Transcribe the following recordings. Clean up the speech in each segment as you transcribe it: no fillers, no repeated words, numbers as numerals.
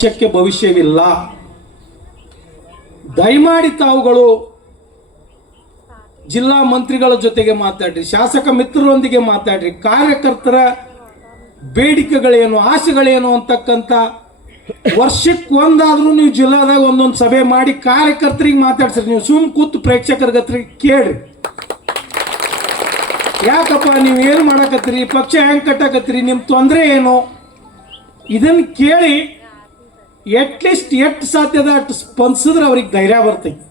ಪಕ್ಷಕ್ಕೆ ಭವಿಷ್ಯವಿಲ್ಲ. ದಯಮಾಡಿ ತಾವುಗಳು ಜಿಲ್ಲಾ ಮಂತ್ರಿಗಳ ಜೊತೆಗೆ ಮಾತಾಡ್ರಿ, ಶಾಸಕ ಮಿತ್ರರೊಂದಿಗೆ ಮಾತಾಡ್ರಿ, ಕಾರ್ಯಕರ್ತರ ಬೇಡಿಕೆಗಳೇನು ಆಸೆಗಳೇನು ಅಂತಕ್ಕಂಥ ವರ್ಷಕ್ಕೆ ಒಂದಾದ್ರೂ ನೀವು ಜಿಲ್ಲಾದಾಗ ಒಂದೊಂದು ಸಭೆ ಮಾಡಿ ಕಾರ್ಯಕರ್ತರಿಗೆ ಮಾತಾಡ್ಸ್ರಿ. ನೀವು ಸುಮ್ ಕೂತು ಪ್ರೇಕ್ಷಕರ ಹತ್ರ ಕೇಳ್ರಿ, ಯಾಕಪ್ಪ ನೀವು ಏನು ಮಾಡಕತ್ತೀರಿ, ಪಕ್ಷ ಹೆಂಗೆ ಕಟ್ಟಾಕತ್ತೀರಿ, ನಿಮ್ಮ ತೊಂದರೆ ಏನು, ಇದನ್ನು ಕೇಳಿ ಎಟ್ಲೀಸ್ಟ್ ಎಷ್ಟು ಸಾಧ್ಯದ ಅಷ್ಟು ಸ್ಪಂದಿಸಿದ್ರೆ ಅವ್ರಿಗೆ ಧೈರ್ಯ ಬರ್ತೈತಿ.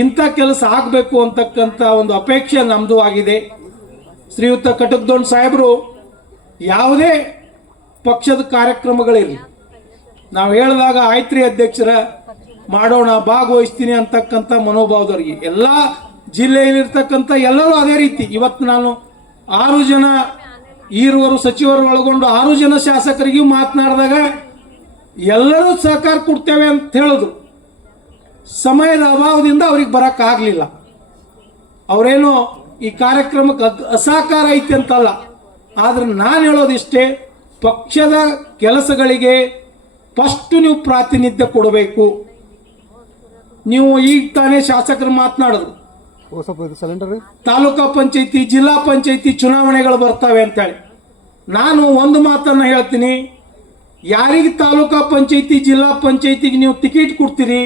ಇಂಥ ಕೆಲಸ ಆಗಬೇಕು ಅಂತಕ್ಕಂಥ ಒಂದು ಅಪೇಕ್ಷೆ ನಮ್ಮದು ಆಗಿದೆ. ಶ್ರೀಯುತ ಕಟಕ್ದೊಂಡ್ ಸಾಹೇಬರು ಯಾವುದೇ ಪಕ್ಷದ ಕಾರ್ಯಕ್ರಮಗಳಿರಲಿ, ನಾವು ಹೇಳಿದಾಗ ಆಯ್ತ್ರಿ ಅಧ್ಯಕ್ಷರ ಮಾಡೋಣ ಭಾಗವಹಿಸ್ತೀನಿ ಅಂತಕ್ಕಂಥ ಮನೋಭಾವದವ್ರಿಗೆ ಎಲ್ಲ ಜಿಲ್ಲೆಯಲ್ಲಿರ್ತಕ್ಕಂಥ ಎಲ್ಲರೂ ಅದೇ ರೀತಿ. ಇವತ್ತು ನಾನು 6 ಜನ ಈರುವರು ಸಚಿವರು ಒಳಗೊಂಡು 6 ಜನ ಶಾಸಕರಿಗೂ ಮಾತನಾಡಿದಾಗ ಎಲ್ಲರೂ ಸಹಕಾರ ಕೊಡ್ತೇವೆ ಅಂತ ಹೇಳಿದ್ರು. ಸಮಯದ ಅಭಾವದಿಂದ ಅವ್ರಿಗೆ ಬರೋಕ್ಕಾಗಲಿಲ್ಲ. ಅವರೇನು ಈ ಕಾರ್ಯಕ್ರಮಕ್ಕೆ ಅಸಹಕಾರ ಐತೆ ಅಂತಲ್ಲ, ಆದರೆ ನಾನು ಹೇಳೋದಿಷ್ಟೇ, ಪಕ್ಷದ ಕೆಲಸಗಳಿಗೆ ಫಸ್ಟು ನೀವು ಪ್ರಾತಿನಿಧ್ಯ ಕೊಡಬೇಕು. ನೀವು ಈಗ ತಾನೇ ಶಾಸಕರು ಮಾತನಾಡಿದ್ರು, ತಾಲೂಕಾ ಪಂಚಾಯತಿ ಜಿಲ್ಲಾ ಪಂಚಾಯತಿ ಚುನಾವಣೆಗಳು ಬರ್ತವೆ ಅಂತೇಳಿ. ನಾನು ಒಂದು ಮಾತನ್ನು ಹೇಳ್ತೀನಿ, ಯಾರಿಗೆ ತಾಲೂಕಾ ಪಂಚಾಯತಿ ಜಿಲ್ಲಾ ಪಂಚಾಯತಿಗೆ ನೀವು ಟಿಕೆಟ್ ಕೊಡ್ತೀರಿ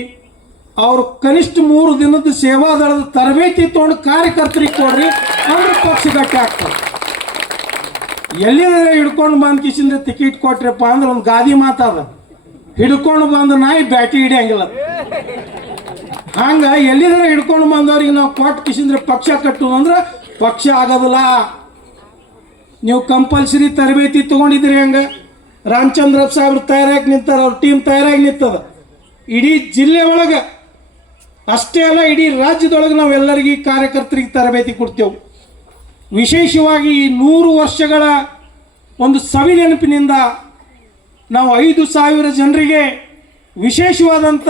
ಅವ್ರು ಕನಿಷ್ಠ 3 ದಿನದ ಸೇವಾದಳದ ತರಬೇತಿ ತೊಗೊಂಡು ಕಾರ್ಯಕರ್ತರಿಗೆ ಕೊಡ್ರಿ, ಅಂದ್ರೆ ಪಕ್ಷ ಗಟ್ಟಿ ಆಗ್ತದೆ. ಎಲ್ಲಿದ್ರೆ ಹಿಡ್ಕೊಂಡು ಬಂದು ಕಿಶಿಂದ ಟಿಕೆಟ್ ಕೊಟ್ರಪ್ಪ ಅಂದ್ರೆ ಒಂದು ಗಾದಿ ಮಾತಾದ, ಹಿಡ್ಕೊಂಡು ಬಂದ ನಾಯಿ ಬ್ಯಾಟಿ ಹಿಡಿಯಂಗಿಲ್ಲ. ಹಂಗ ಎಲ್ಲಿದ್ರೆ ಹಿಡ್ಕೊಂಡು ಬಂದವ್ರಿಗೆ ನಾವು ಕೊಟ್ಟು ಕಿಶಿಂದ್ರೆ ಪಕ್ಷ ಕಟ್ಟು ಅಂದ್ರೆ ಪಕ್ಷ ಆಗೋದಿಲ್ಲ. ನೀವು ಕಂಪಲ್ಸರಿ ತರಬೇತಿ ತಗೊಂಡಿದ್ರಿ. ಹಂಗ ರಾಮಚಂದ್ರ ಸಾಹೇಬ್ರು ತಯಾರಾಗಿ ನಿಂತಾರ, ಅವ್ರ ಟೀಮ್ ತಯಾರಾಗಿ ನಿಂತದ. ಇಡೀ ಜಿಲ್ಲೆ ಒಳಗೆ ಅಷ್ಟೇ ಅಲ್ಲ, ಇಡೀ ರಾಜ್ಯದೊಳಗೆ ನಾವೆಲ್ಲರಿಗೆ ಕಾರ್ಯಕರ್ತರಿಗೆ ತರಬೇತಿ ಕೊಡ್ತೇವೆ. ವಿಶೇಷವಾಗಿ ಈ 100 ವರ್ಷಗಳ ಒಂದು ಸವಿ ನೆನಪಿನಿಂದ ನಾವು 5,000 ಜನರಿಗೆ ವಿಶೇಷವಾದಂಥ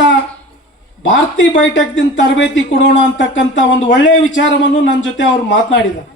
ಭಾರತೀಯ ಬೈಟೆಕ್ದಿಂದ ತರಬೇತಿ ಕೊಡೋಣ ಅಂತಕ್ಕಂಥ ಒಂದು ಒಳ್ಳೆಯ ವಿಚಾರವನ್ನು ನನ್ನ ಜೊತೆ ಅವರು ಮಾತನಾಡಿದ್ದಾರೆ.